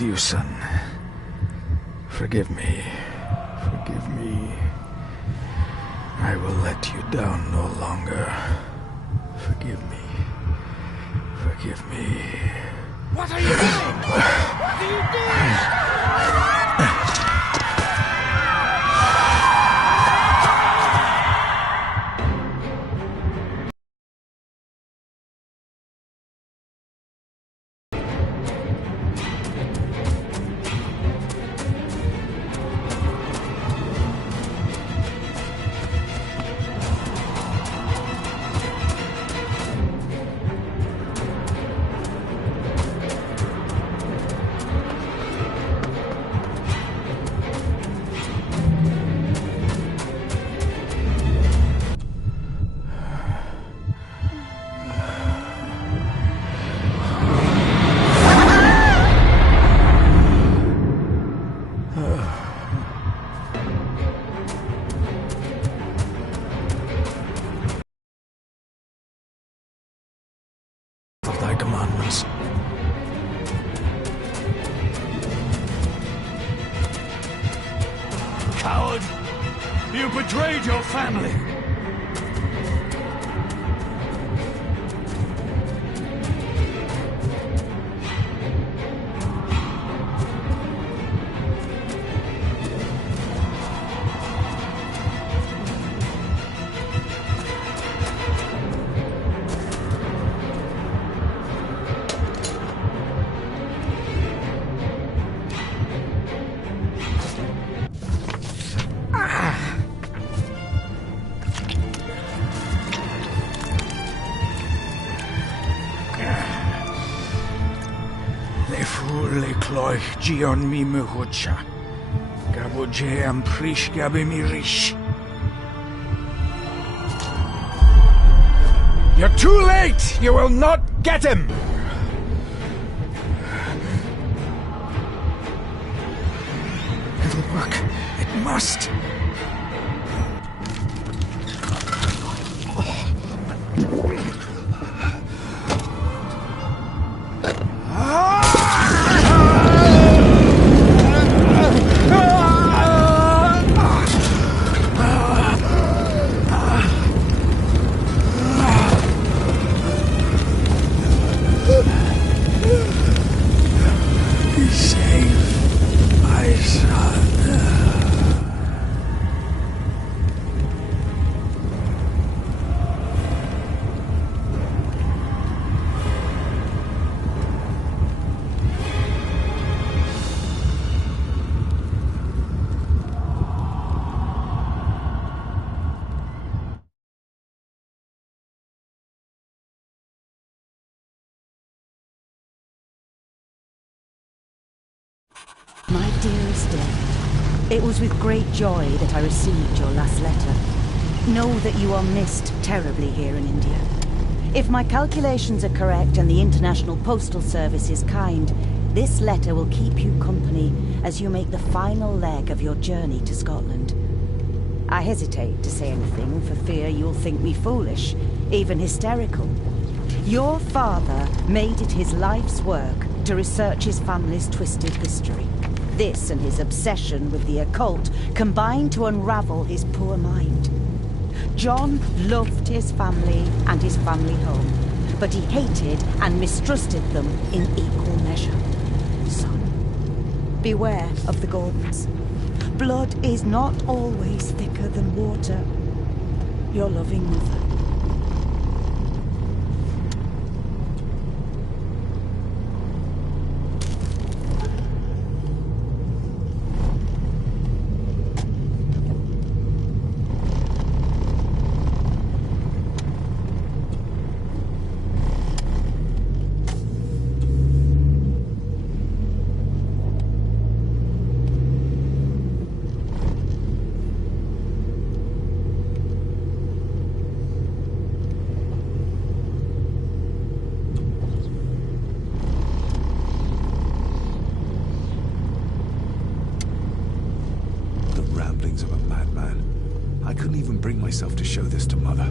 betrayed you, son. Forgive me. Forgive me. I will let you down no longer. Forgive me. Forgive me. What are you doing? What are you doing? Commandments. Coward! You betrayed your family! Gion mi mehucha. Gaboje am prish gabe mi rish. You're too late! You will not get him! It'll work. It must. My dearest Dave, it was with great joy that I received your last letter. Know that you are missed terribly here in India. If my calculations are correct and the International Postal Service is kind, this letter will keep you company as you make the final leg of your journey to Scotland. I hesitate to say anything for fear you'll think me foolish, even hysterical. Your father made it his life's work to research his family's twisted history. This and his obsession with the occult combined to unravel his poor mind. John loved his family and his family home, but he hated and mistrusted them in equal measure. Son, beware of the Gordons. Blood is not always thicker than water. Your loving mother. Of a madman. I couldn't even bring myself to show this to Mother.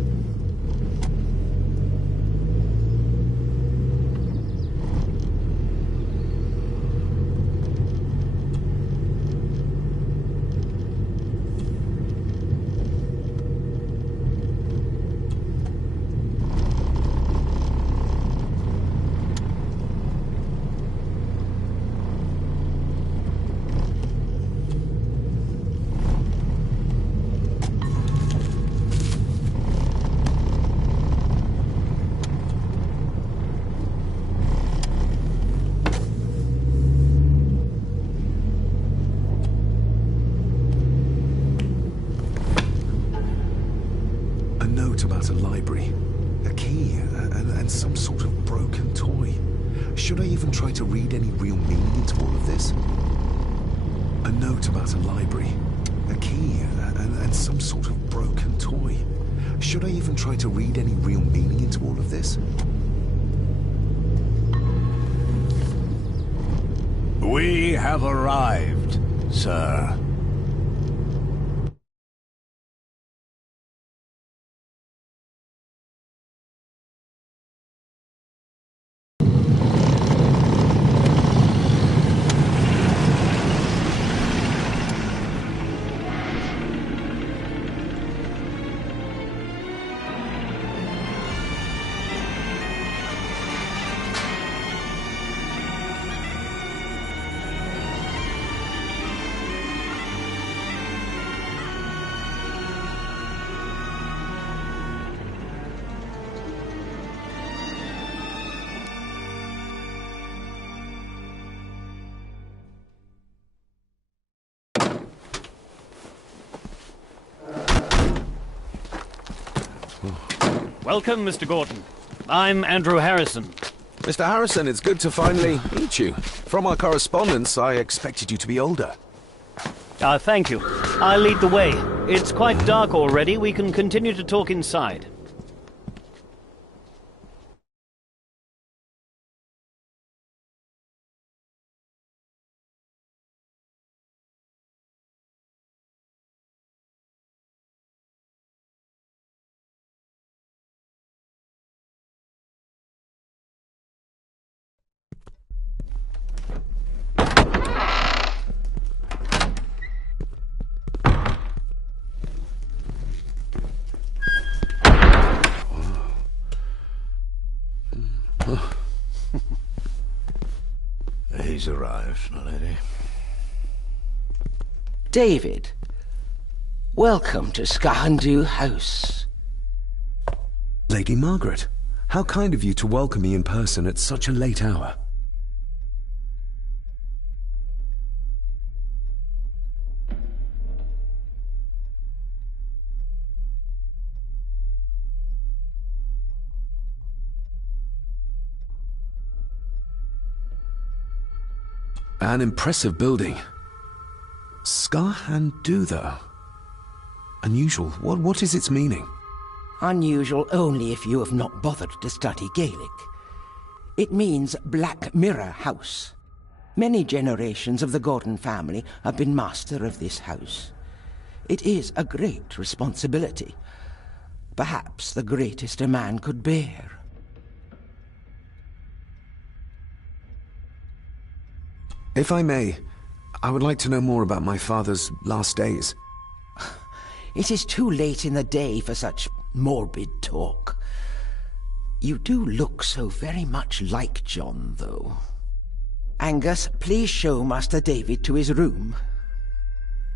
Should I even try to read any real meaning into all of this? A note about a library, a key, and some sort of broken toy. Should I even try to read any real meaning into all of this? We have arrived, sir. Welcome, Mr. Gordon. I'm Andrew Harrison. Mr. Harrison, it's good to finally meet you. From our correspondence, I expected you to be older. Thank you. I'll lead the way. It's quite dark already. We can continue to talk inside. He's arrived, my lady. David, welcome to Skahandu House. Lady Margaret, how kind of you to welcome me in person at such a late hour. An impressive building. Skahandu, though. Unusual. What is its meaning? Unusual only if you have not bothered to study Gaelic. It means Black Mirror House. Many generations of the Gordon family have been master of this house. It is a great responsibility. Perhaps the greatest a man could bear. If I may, I would like to know more about my father's last days. It is too late in the day for such morbid talk. You do look so very much like John, though. Angus, please show Master David to his room.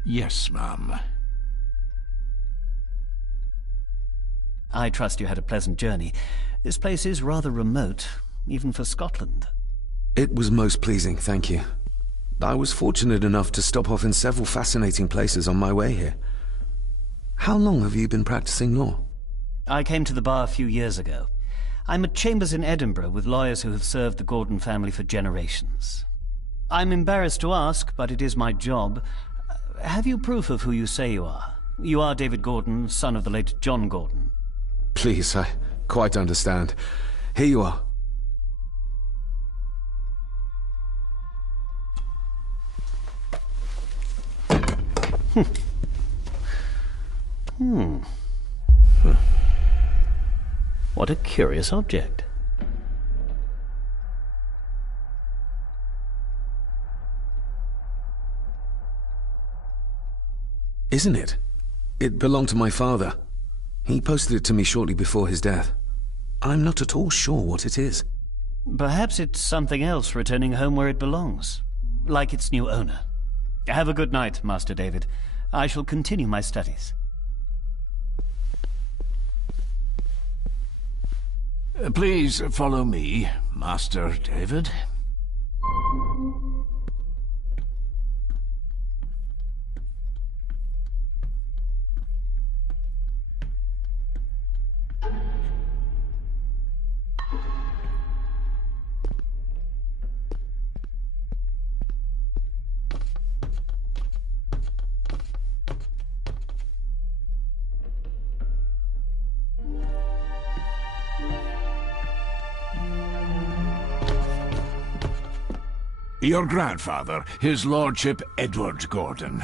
Yes, ma'am. I trust you had a pleasant journey. This place is rather remote, even for Scotland. It was most pleasing, thank you. I was fortunate enough to stop off in several fascinating places on my way here. How long have you been practicing law? I came to the bar a few years ago. I'm at chambers in Edinburgh with lawyers who have served the Gordon family for generations. I'm embarrassed to ask, but it is my job. Have you proof of who you say you are? You are David Gordon, son of the late John Gordon. Please, I quite understand. Here you are. What a curious object. Isn't it? It belonged to my father. He posted it to me shortly before his death. I'm not at all sure what it is. Perhaps it's something else returning home where it belongs, like its new owner. Have a good night, Master David. I shall continue my studies. Please follow me, Master David. Your grandfather, his lordship Edward Gordon.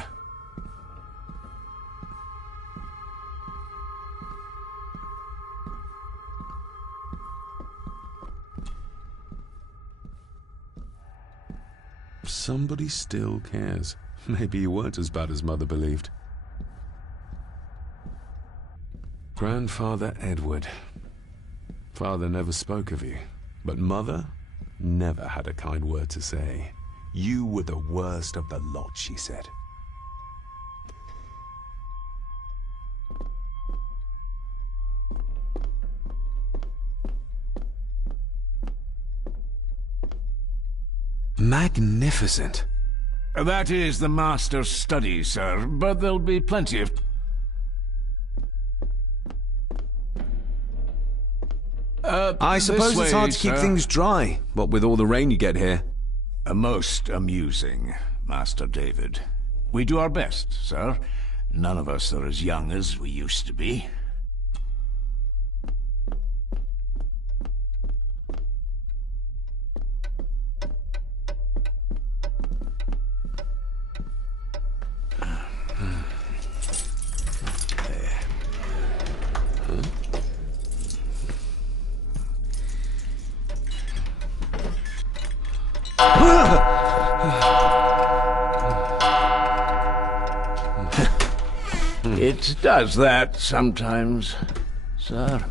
Somebody still cares. Maybe you weren't as bad as Mother believed. Grandfather Edward. Father never spoke of you, but Mother never had a kind word to say. You were the worst of the lot, she said. Magnificent. That is the master's study, sir, but there'll be plenty of... I suppose it's hard to keep things dry, what with all the rain you get here. Most amusing, Master David. We do our best, sir. None of us are as young as we used to be. It does that sometimes, sir.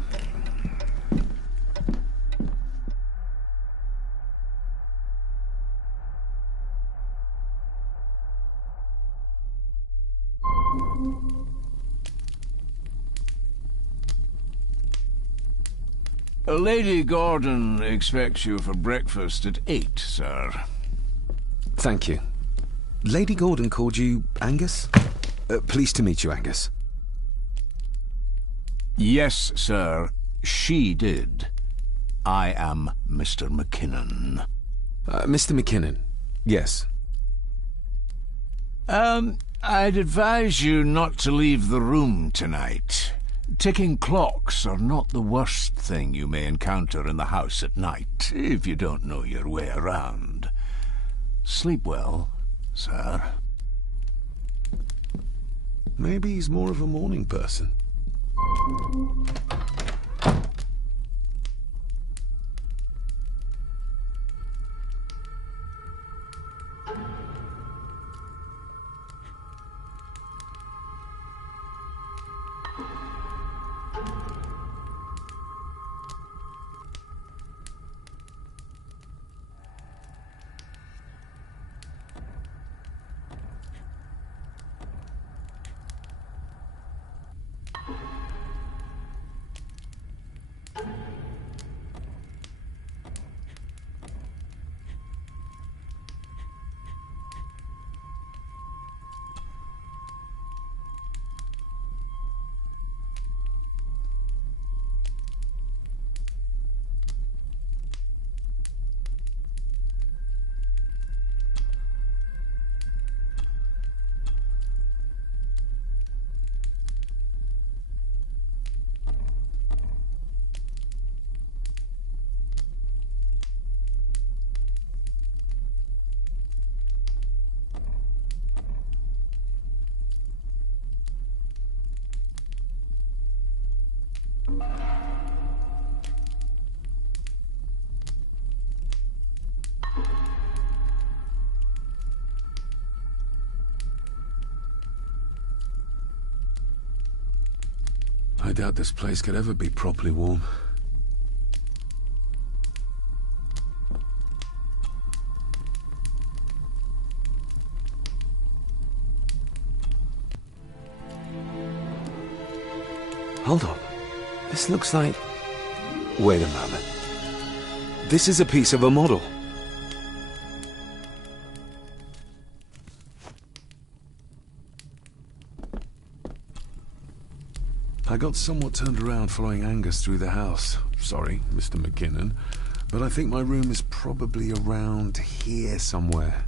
Lady Gordon expects you for breakfast at 8, sir. Thank you. Lady Gordon called you Angus? Pleased to meet you, Angus. Yes, sir. She did. I am Mr. McKinnon. Mr. McKinnon. Yes. I'd advise you not to leave the room tonight. Ticking clocks are not the worst thing you may encounter in the house at night, if you don't know your way around. Sleep well, sir. Maybe he's more of a morning person. I doubt this place could ever be properly warm. Hold on. This looks like... Wait a moment. This is a piece of a model. I got somewhat turned around following Angus through the house. Sorry, Mr. McKinnon, but I think my room is probably around here somewhere.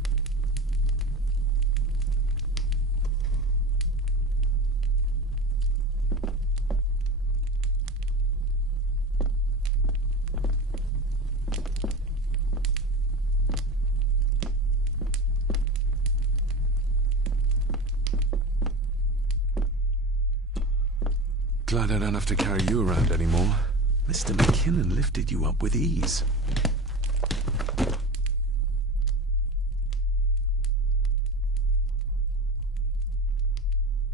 Glad I don't have to carry you around anymore. Mr. McKinnon lifted you up with ease.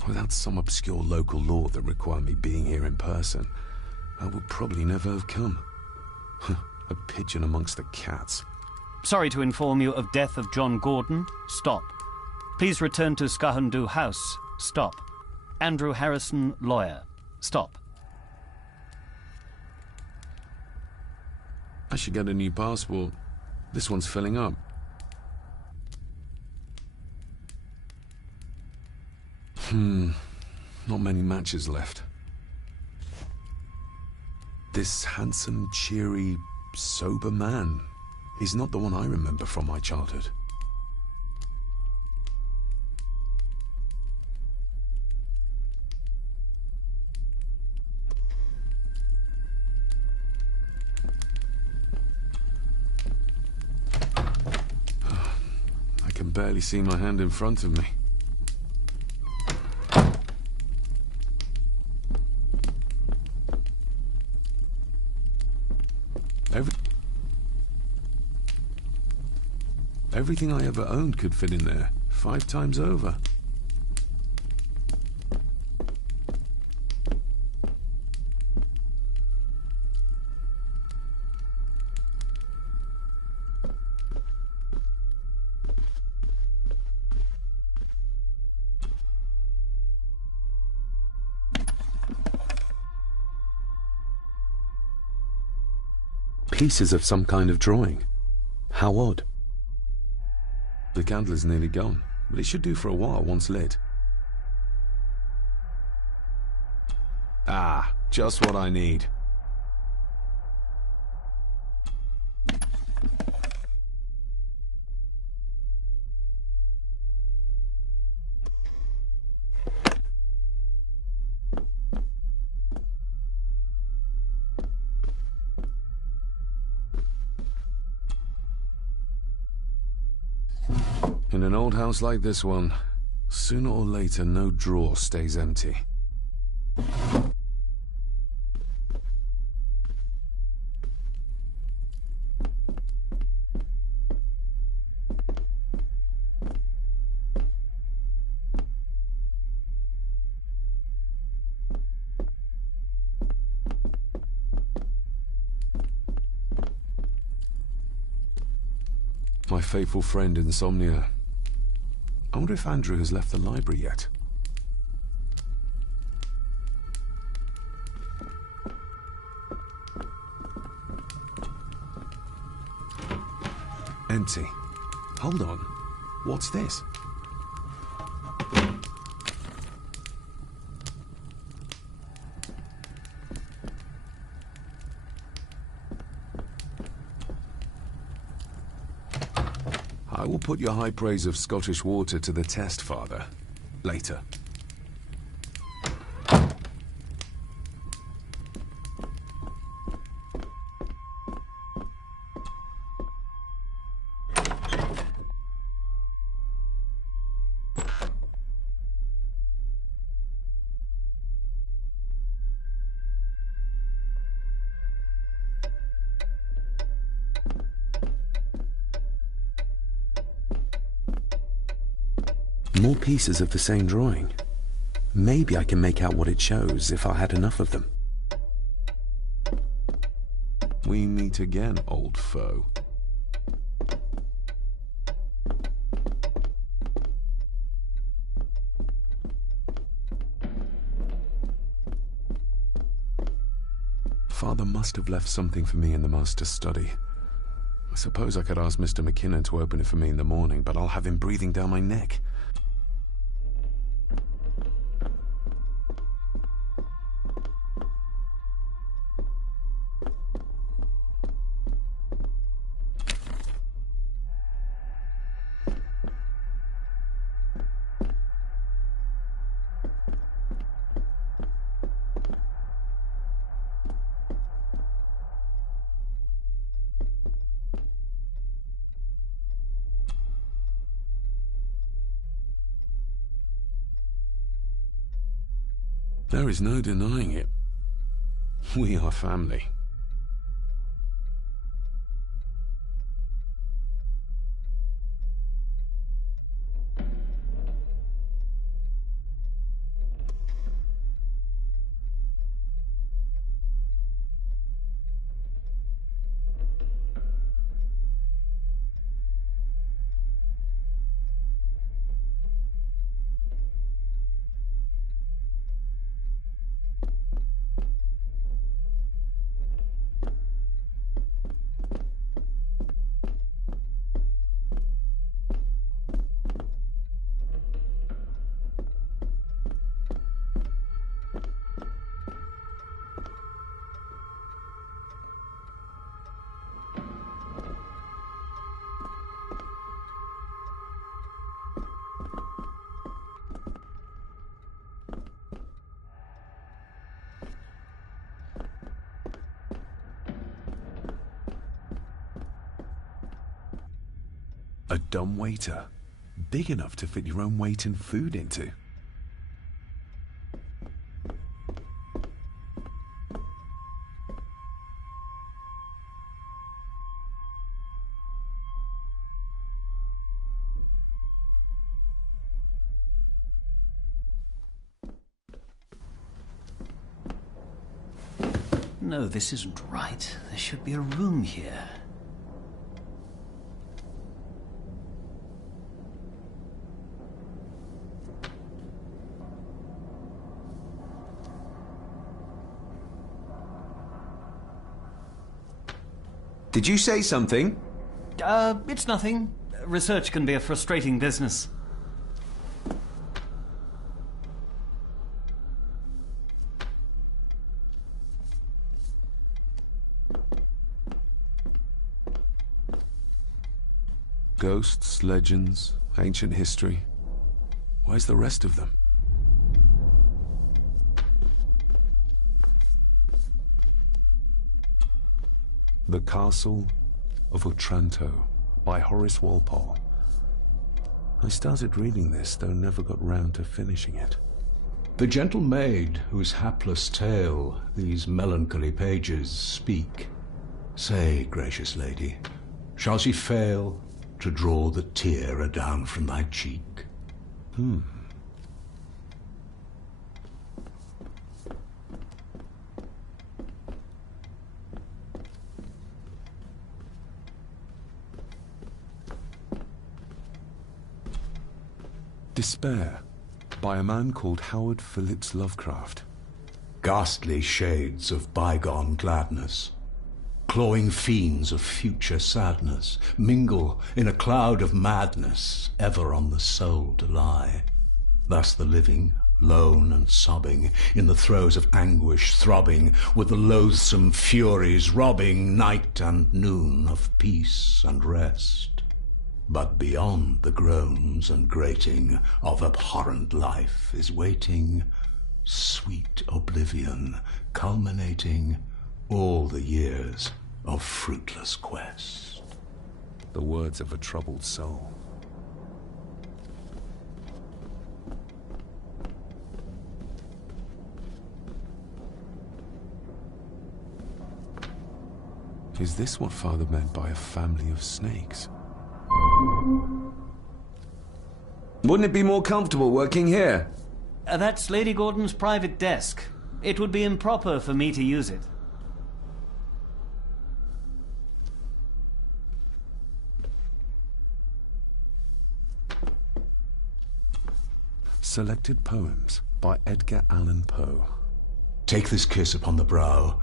Without some obscure local law that required me being here in person, I would probably never have come. A pigeon amongst the cats. Sorry to inform you of death of John Gordon. Stop. Please return to Skahandu House. Stop. Andrew Harrison, lawyer. Stop. I should get a new passport. This one's filling up. Not many matches left. This handsome, cheery, sober man is not the one I remember from my childhood. I can barely see my hand in front of me. Everything I ever owned could fit in there, 5 times over. Pieces of some kind of drawing. How odd. The candle is nearly gone, but it should do for a while once lit. Ah, just what I need. In an old house like this one, sooner or later no drawer stays empty. My faithful friend Insomnia. I wonder if Andrew has left the library yet. Empty. Hold on. What's this? I will put your high praise of Scottish water to the test, Father. Later. More pieces of the same drawing. Maybe I can make out what it shows if I had enough of them. We meet again, old foe. Father must have left something for me in the master's study. I suppose I could ask Mr. McKinnon to open it for me in the morning, but I'll have him breathing down my neck. There is no denying it. We are family. A dumbwaiter, big enough to fit your own weight and food into. No, this isn't right. There should be a room here. Did you say something? It's nothing. Research can be a frustrating business. Ghosts, legends, ancient history. Where's the rest of them? The Castle of Otranto by Horace Walpole. I started reading this, though never got round to finishing it. The gentle maid whose hapless tale these melancholy pages speak. Say, gracious lady, shall she fail to draw the tear adown from thy cheek? Despair, by a man called Howard Phillips Lovecraft. Ghastly shades of bygone gladness, clawing fiends of future sadness, mingle in a cloud of madness, ever on the soul to lie. Thus the living, lone and sobbing, in the throes of anguish throbbing, with the loathsome furies robbing night and noon of peace and rest. But beyond the groans and grating of abhorrent life is waiting sweet oblivion, culminating all the years of fruitless quest. The words of a troubled soul. Is this what Father meant by a family of snakes? Wouldn't it be more comfortable working here? That's Lady Gordon's private desk. It would be improper for me to use it. Selected Poems by Edgar Allan Poe. Take this kiss upon the brow,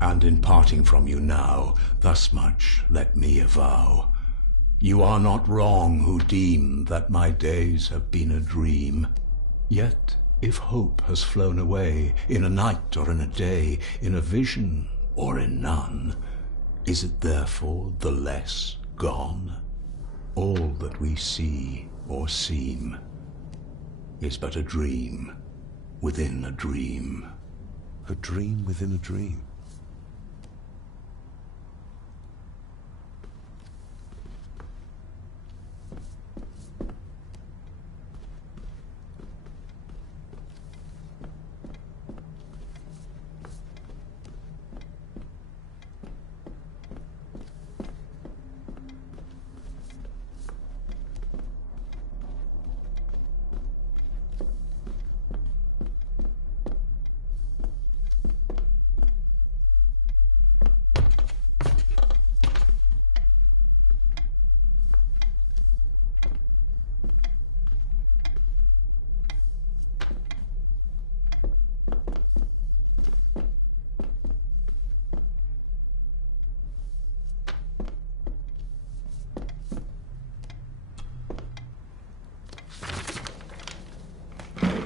and in parting from you now, thus much let me avow. You are not wrong who deem that my days have been a dream. Yet, if hope has flown away, in a night or in a day, in a vision or in none, is it therefore the less gone? All that we see or seem is but a dream within a dream. A dream within a dream.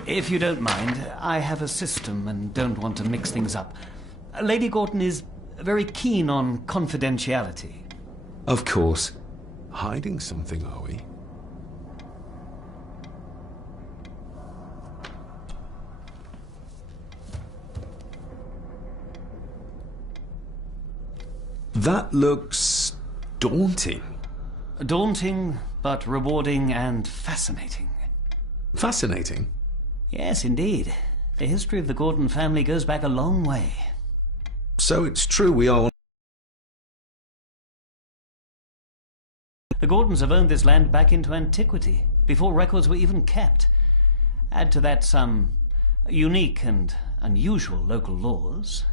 If you don't mind, I have a system and don't want to mix things up. Lady Gordon is very keen on confidentiality. Of course. Hiding something, are we? That looks daunting. Daunting, but rewarding and fascinating. Fascinating? Yes, indeed. The history of the Gordon family goes back a long way. So it's true we are... The Gordons have owned this land back into antiquity, before records were even kept. Add to that some unique and unusual local laws.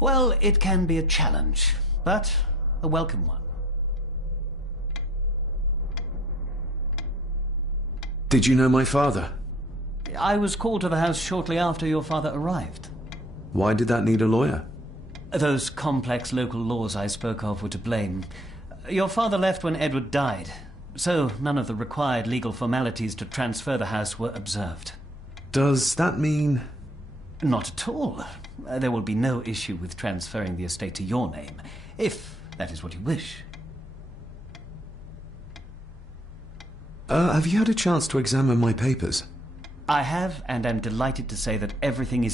Well, it can be a challenge, but a welcome one. Did you know my father? I was called to the house shortly after your father arrived. Why did that need a lawyer? Those complex local laws I spoke of were to blame. Your father left when Edward died, so none of the required legal formalities to transfer the house were observed. Does that mean... Not at all. There will be no issue with transferring the estate to your name, if that is what you wish. Have you had a chance to examine my papers? I have, and am delighted to say that everything is